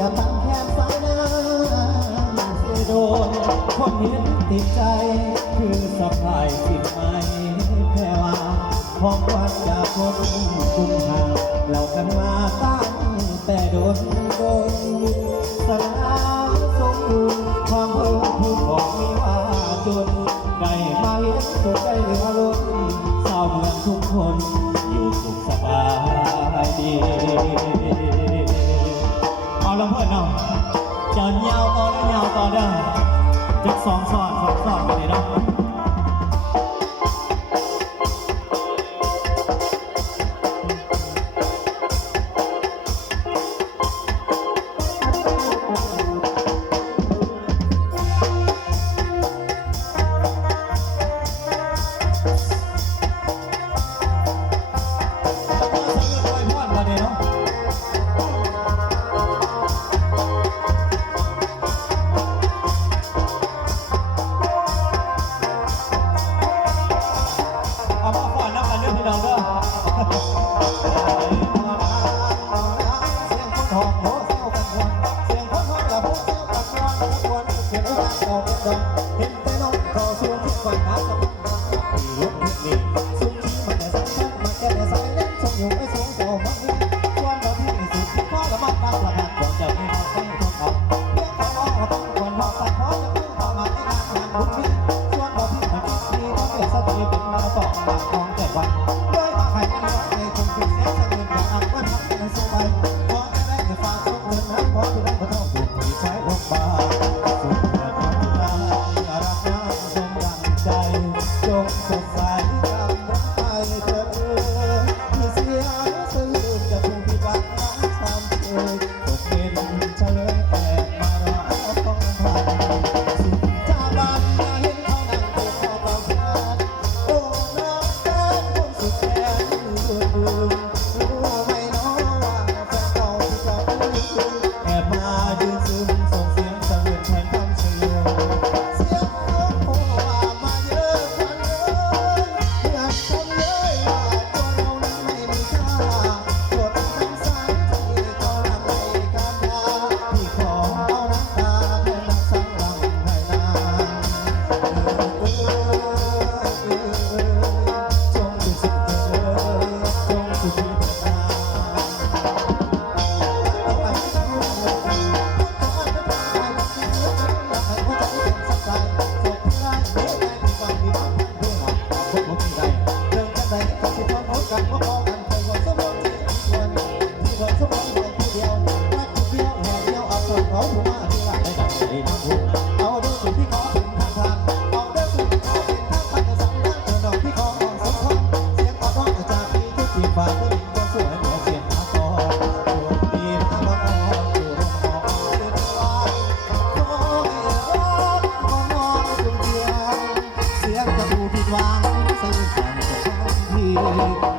ยตั้งแขนสายน้ำเสียโดนคนเห็นติดใจคือสะพายสินไม้แค่ว่าพอวันจากคนกุมหาเรากันมาตั้งแต่โดนสลายสมบูรณ์ความเพิ่มพูดบอกมีว่าจนได้มาเห็นสุดได้เหลือล้นชาวเมืองทุกคนอยู่สุขสบายดีเอาลำเพื่อนเอาจะยาวต่อแล้วยาวต่อเด้อจะสองสอดไปเลยเนาะ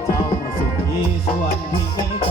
เจ้าสุขีส่วนที่ไม่